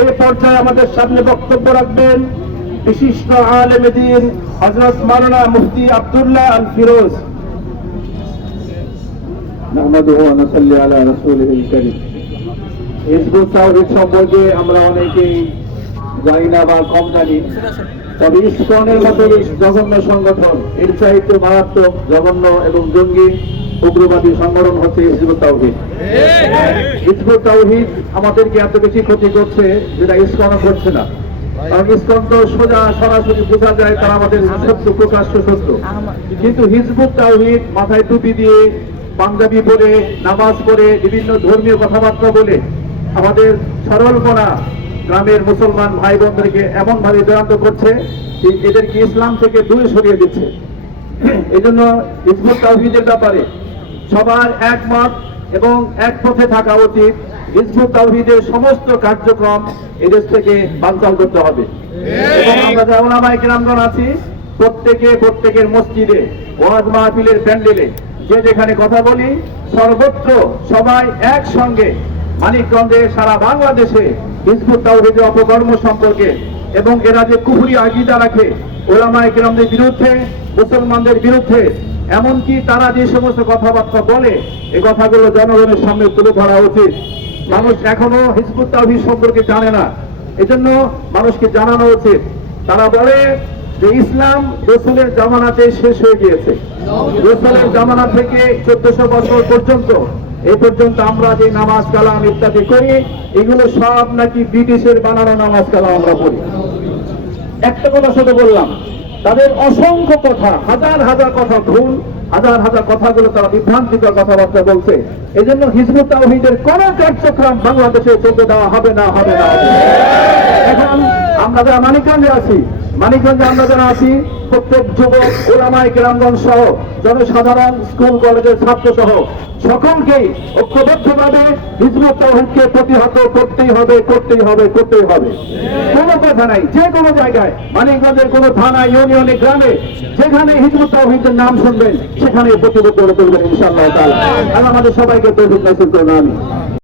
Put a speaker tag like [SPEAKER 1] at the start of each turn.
[SPEAKER 1] এই পর্যায়ে আমাদের সামনে বক্তব্য রাখবেন বিশিষ্ট আলেম দিন হজরত মাওলানা মুফতি আব্দুল্লাহ আল ফিরোজ
[SPEAKER 2] আমরা অনেকেই বা তবে জঘন্য সংগঠন, এর চাইতে মারাত্মক জঘন্য এবং জঙ্গি। উগ্রবাদী সংগঠন হচ্ছে হিজবুত তাওহীদ। হিজবুত তাওহীদ আমাদেরকে এত বেশি ক্ষতি করছে যেটা ইসকনও করছে না। কারণ ইসকন তো সোজা সরাসরি বোঝা যায় তারা আমাদের সত্য প্রকাশ্য সত্য কিন্তু তাওহীদ মাথায় টুপি দিয়ে পাঞ্জাবি পরে নামাজ পড়ে বিভিন্ন ধর্মীয় কথাবার্তা বলে আমাদের সরলপনা গ্রামের মুসলমান ভাই বোনদেরকে এমন ভাবে বিভ্রান্ত করছে এদেরকে ইসলাম থেকে দূরে সরিয়ে দিচ্ছে। এই জন্য হিজবুত তাওহীদের ব্যাপারে সবার একমত এবং এক পথে থাকা উচিত। হিজবুত তাওহীদের সমস্ত কার্যক্রম এদেশ থেকে বানচাল করতে হবে। এবং আমরা যারা ওলামায়ে কিরামগণ আছি প্রত্যেকে প্রত্যেকের মসজিদে ওয়াজ মাহফিলের প্যান্ডেলে যে যেখানে কথা বলি সর্বত্র সবাই একসঙ্গে মানিকগঞ্জে সারা বাংলাদেশে হিজবুত তাওহীদের অপকর্ম সম্পর্কে এবং এরা যে কুহুরি আগিদা রাখে ওলামায়ে কিরামদের বিরুদ্ধে মুসলমানদের বিরুদ্ধে এমনকি তারা যে সমস্ত কথাবার্তা বলে এই কথাগুলো জনগণের সামনে তুলে ধরা উচিত। মানুষ এখনও হিজবুত তাওহীদ সম্পর্কে জানে না। এজন্য মানুষকে জানানো উচিত। তারা বলে যে ইসলাম রসুলের জামানাতে শেষ হয়ে গিয়েছে। রসুলের জামানা থেকে চোদ্দশো বছর পর্যন্ত এই পর্যন্ত আমরা যে নামাজ কালাম ইত্যাদি করি, এগুলো সব নাকি ব্রিটিশের বানানো নামাজ কালাম আমরা পড়ি। একটা কথা শুধু বললাম তাদের অসংখ্য কথা, হাজার হাজার কথা ভুল, হাজার হাজার কথাগুলো তারা বিভ্রান্তিকর কথাবার্তা বলছে এই জন্য হিজবুত তাহিদের কোন কার্যক্রম বাংলাদেশে চলতে দেওয়া হবে না হবে না। এখন আমরা যারা মানিকগঞ্জে আছি, মানিকগঞ্জে আমরা যারা আছি প্রত্যেক যুবক ওলামাই গ্রামগঞ্জ সহ, জনসাধারণ, স্কুল, কলেজের ছাত্র সহ সকলকেই ঐক্যবদ্ধভাবে হিজবুত তাওহীদকে প্রতিহত করতেই হবে করতেই হবে করতেই হবে। কোনো কথা নাই, যে কোনো জায়গায়, মানিকগঞ্জের কোনো থানা, ইউনিয়নে, গ্রামে, যেখানে হিজবুত তাওহীদের নাম শুনবেন, সেখানে প্রতিবদ্ধ করে তুলবেন ইনশাআল্লাহ তাআলা। আমাদের সবাইকে তৌফিক নাসিব করুন, আমিন।